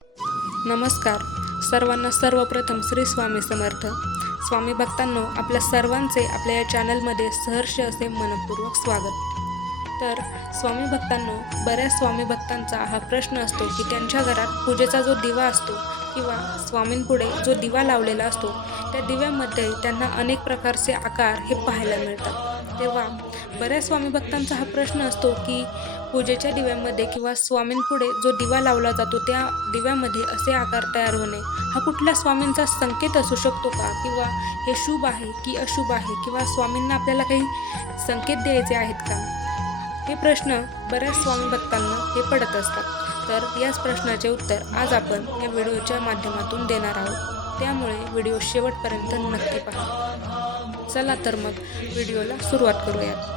नमस्कार सर्वांना. सर्वप्रथम श्री स्वामी समर्थ. स्वामी भक्तांनो, आपल्या सर्वांचे आपल्या या चॅनलमध्ये सहर्ष असे मनपूर्वक स्वागत. तर स्वामी भक्तांनो, बऱ्याच स्वामी भक्तांचा हा प्रश्न असतो की त्यांच्या घरात पूजेचा जो दिवा असतो किंवा स्वामींपुढे जो दिवा लावलेला असतो त्या दिव्यामध्ये त्यांना अनेक प्रकारचे आकार हे पाहायला मिळतात. तेव्हा बऱ्याच स्वामी भक्तांचा हा प्रश्न असतो की पूजेच्या दिव्यामध्ये किंवा स्वामींपुढे जो दिवा लावला जातो त्या दिव्यामध्ये असे आकार तयार होणे हा कुठल्या स्वामींचा संकेत असू शकतो का, किंवा हे शुभ आहे की अशुभ आहे, किंवा स्वामींना आपल्याला काही संकेत द्यायचे आहेत का, हे प्रश्न बऱ्याच स्वामी भक्तांना हे पडत असतात. तर याच प्रश्नाचे उत्तर आज आपण या व्हिडिओच्या माध्यमातून देणार आहोत. त्यामुळे व्हिडिओ शेवटपर्यंत नक्की पहा. चला तर मग व्हिडिओला सुरुवात करूयात.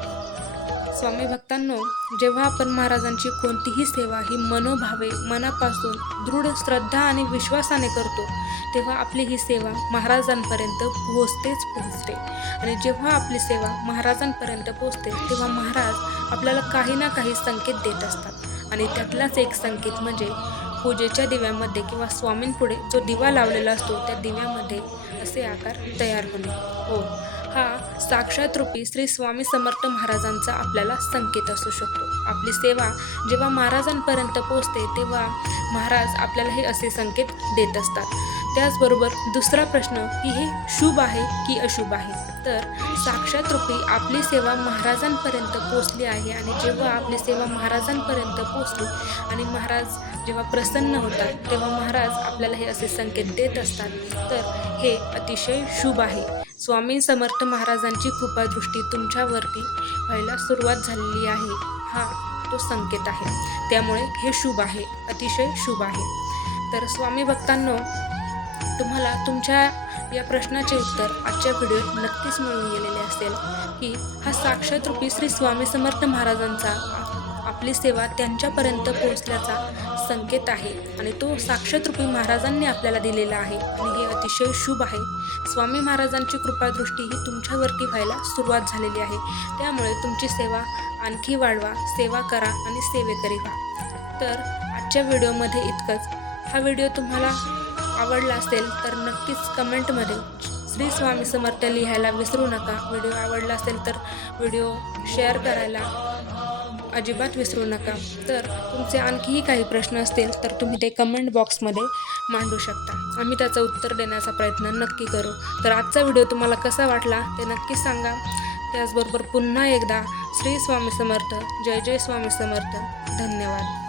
स्वामी भक्तांनो, जेव्हा आपण महाराजांची कोणतीही सेवा ही मनोभावे मनापासून दृढ श्रद्धा आणि विश्वासाने करतो तेव्हा आपली ही सेवा महाराजांपर्यंत पोहोचते. आणि जेव्हा आपली सेवा महाराजांपर्यंत पोहोचते तेव्हा महाराज आपल्याला काही ना काही संकेत देत असतात. आणि त्यातलाच एक संकेत म्हणजे पूजेच्या दिव्यामध्ये किंवा स्वामींपुढे जो दिवा लावलेला असतो त्या दिव्यामध्ये असे आकार तयार होणे. हो, हा साक्षात रूपी श्री स्वामी समर्थ महाराजांचा आपल्याला संकेत असू शकतो. आपली सेवा जेव्हा महाराजांपर्यंत पोहोचते तेव्हा महाराज आपल्याला हे असे संकेत देत असतात. त्याचबरोबर दुसरा प्रश्न की हे शुभ आहे की अशुभ आहे. तर साक्षात रूपी आपली सेवा महाराजांपर्यंत पोहोचली आहे आणि जेव्हा आपली सेवा महाराजांपर्यंत पोहोचली आणि महाराज जेव्हा प्रसन्न होतात तेव्हा महाराज आपल्याला हे असे संकेत देत असतात. तर हे अतिशय शुभ आहे. स्वामी समर्थ महाराजांची कृपादृष्टी तुमच्यावरती व्हायला सुरुवात झालेली आहे, हा तो संकेत आहे. त्यामुळे हे शुभ आहे, अतिशय शुभ आहे. तर स्वामी भक्तांनो, तुम्हाला तुमच्या या प्रश्नाचे उत्तर आजच्या व्हिडिओत नक्कीच मिळून गेलेले असेल की हा साक्षात रूपी श्री स्वामी समर्थ महाराजांचा आपली सेवा त्यांच्यापर्यंत पोहोचल्याचा संकेत आहे आणि तो साक्षात रूपी महाराजांनी आपल्याला दिलेला आहे आणि हे अतिशय शुभ आहे. स्वामी महाराजांची कृपादृष्टी ही तुमच्यावरती व्हायला सुरुवात झालेली आहे. त्यामुळे तुमची सेवा आणखी वाढवा, सेवा करा आणि सेवेकरी व्हा. तर आजच्या व्हिडिओमध्ये इतकंच. हा व्हिडिओ तुम्हाला आवडला असेल तर नक्कीच कमेंटमध्ये श्री स्वामी समर्थ लिहायला विसरू नका. व्हिडिओ आवडला असेल तर व्हिडिओ शेअर करायला अजिबात विसरू नका. तर तुमचे आणखीही काही प्रश्न असतील तर तुम्ही ते कमेंट बॉक्समध्ये मांडू शकता. आम्ही त्याचं उत्तर देण्याचा प्रयत्न नक्की करू. तर आजचा व्हिडिओ तुम्हाला कसा वाटला ते नक्कीच सांगा. त्याचबरोबर पुन्हा एकदा श्री स्वामी समर्थ. जय जय स्वामी समर्थ. धन्यवाद.